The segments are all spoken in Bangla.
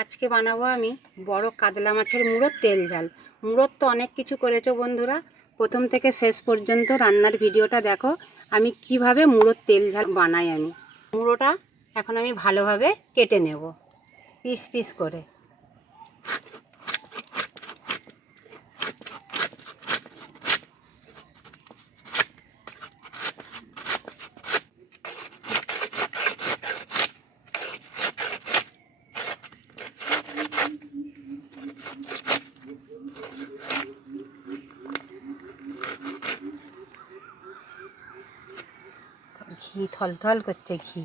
আজকে বানাবো আমি বড় কাতলা মাছের মুড়োর তেল ঝাল। মুড়োর তো অনেক কিছু করেছো বন্ধুরা, প্রথম থেকে শেষ পর্যন্ত রান্নার ভিডিওটা দেখো আমি কিভাবে মুড়োর তেল ঝাল বানাই। আমি মুড়োটা এখন আমি ভালোভাবে কেটে নেব পিস পিস করে। ঘি থলথল করছে ঘি।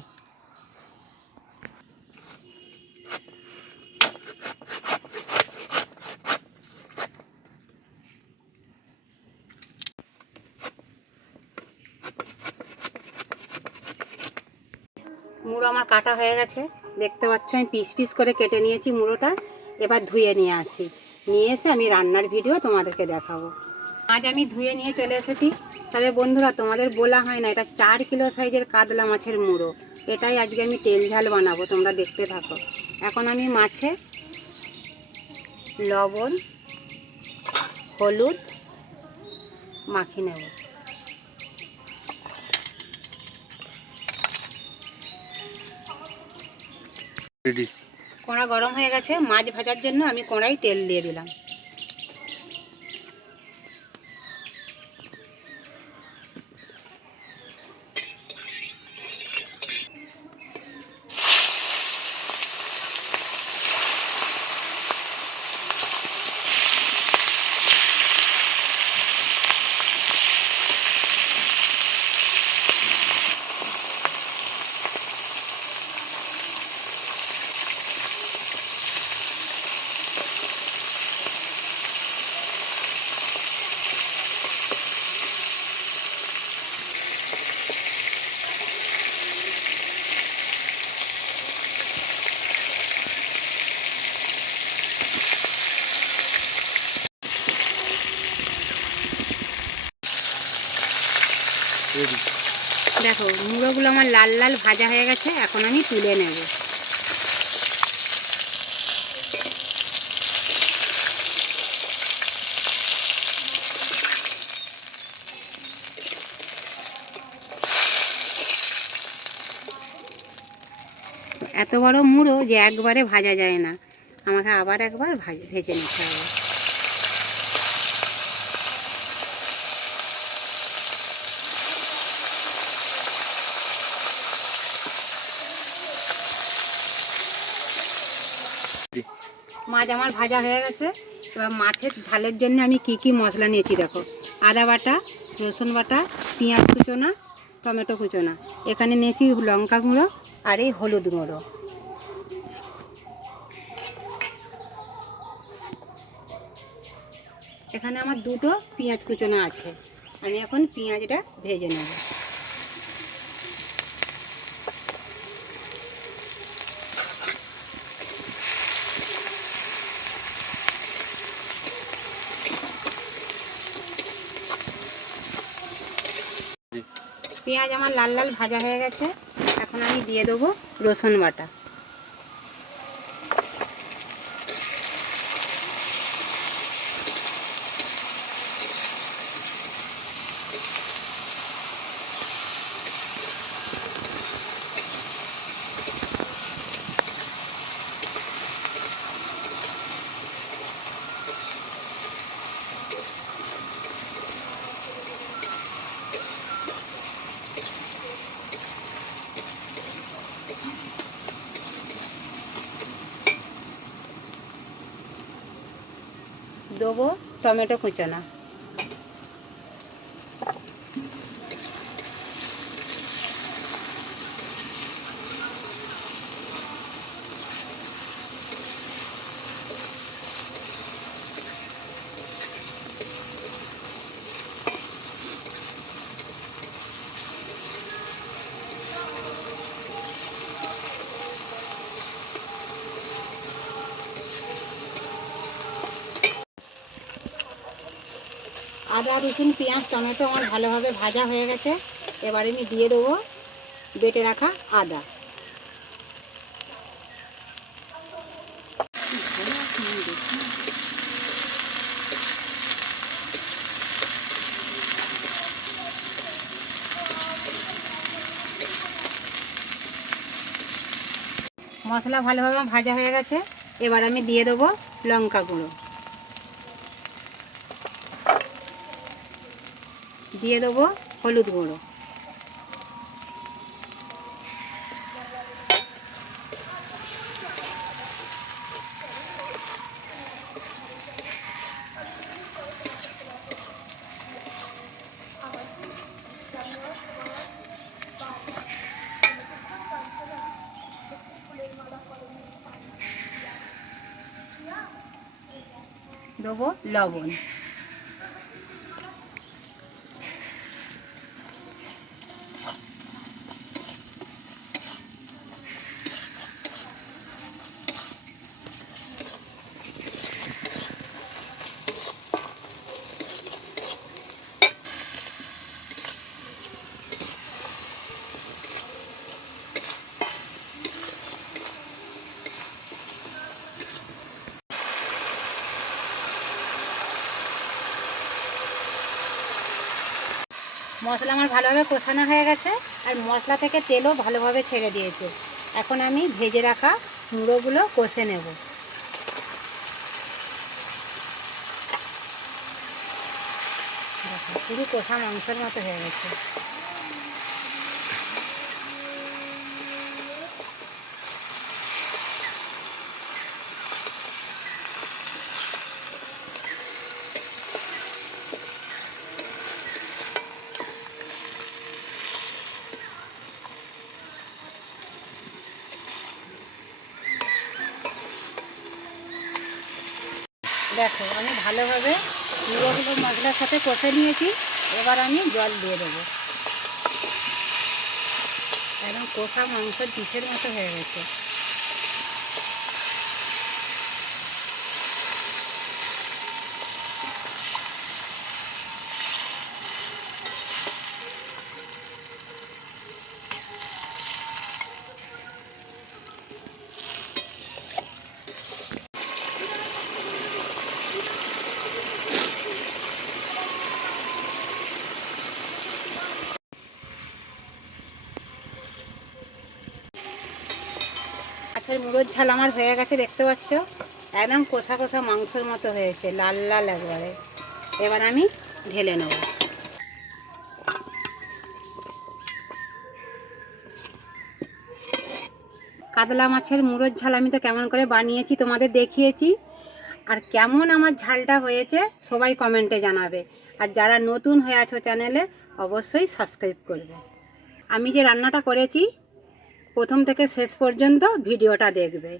মুড়ো আমার কাটা হয়ে গেছে, দেখতে পাচ্ছ আমি পিস পিস করে কেটে নিয়েছি মুড়োটা। এবার ধুয়ে নিয়ে আসি, নিয়ে এসে আমি রান্নার ভিডিও তোমাদেরকে দেখাবো। আজ আমি ধুয়ে নিয়ে চলে এসেছি। তবে বন্ধুরা তোমাদের বলা হয় না, এটা 4 কিলো সাইজের কাতলা মাছের মুড়ো। এটাই আজকে আমি তেল ঝাল বানাবো, তোমরা দেখতে থাকো। এখন আমি মাছে লবণ হলুদ মাখিয়ে নেব। কড়া গরম হয়ে গেছে, মাছ ভাজার জন্য আমি কড়াই তেল দিয়ে দিলাম। দেখো মুড়োগুলো আমার লাল লাল ভাজা হয়ে গেছে, এখন আমি তুলে নেব। এত বড় মুড়ো যে একবারে ভাজা যায় না, আমাকে আবার একবার ভেজে নিতে হবে। মাছ আমার ভাজা হয়ে গেছে। এবার মাছের ঝালের জন্য আমি কি কি মশলা নিয়েছি দেখো। আদা বাটা, রসুন বাটা, পেঁয়াজ কুচোনা, টমেটো কুচোনা, এখানে নিয়েছি লঙ্কা গুঁড়ো আর এই হলুদ গুঁড়ো। এখানে আমার দুটো পেঁয়াজ কুচোনা আছে, আমি এখন পেঁয়াজটা ভেজে নেব। পেঁয়াজ আমার লাল লাল ভাজা হয়ে গেছে, এখন আমি দিয়ে দেবো রসুন বাটা। দেবো টমেটো কুচোনা। আদা রসুন পেঁয়াজ টমেটো আমার ভালোভাবে ভাজা হয়ে গেছে। এবারে আমি দিয়ে দেবো বেটে রাখা আদা। মশলা ভালোভাবে ভাজা হয়ে গেছে, এবার আমি দিয়ে দেবো লঙ্কা গুঁড়ো, দিয়ে দেবো হলুদ গুঁড়ো, দেবো লবণ, মশলা আমার ভালোভাবে কষানো হয়ে গেছে আর মশলা থেকে তেলও ভালোভাবে ছেড়ে দিয়েছে। এখন আমি ভেজে রাখা মুড়োগুলো কষে নেব। পুরো কষা মাংসের মতো হয়ে গেছে। দেখো আমি ভালোভাবে মুড়োগুলো মশলার সাথে কষে নিয়েছি, এবার আমি জল দিয়ে দেবো। একদম কষা মাংসের ডিশের মতো হয়ে গেছে। মাছের মুড়োর ঝাল আমার হয়ে গেছে, দেখতে পাচ্ছ একদম কষা কষা মাংসের মতো হয়েছে, লাল লাল একবারে। এবার আমি ঢেলে নেব। কাতলা মাছের মুড়োর ঝাল আমি তো কেমন করে বানিয়েছি তোমাদের দেখিয়েছি, আর কেমন আমার ঝালটা হয়েছে সবাই কমেন্টে জানাবে। আর যারা নতুন হয়ে আছো চ্যানেলে অবশ্যই সাবস্ক্রাইব করবে। আমি যে রান্নাটা করেছি প্রথম থেকে শেষ পর্যন্ত ভিডিওটা দেখবে।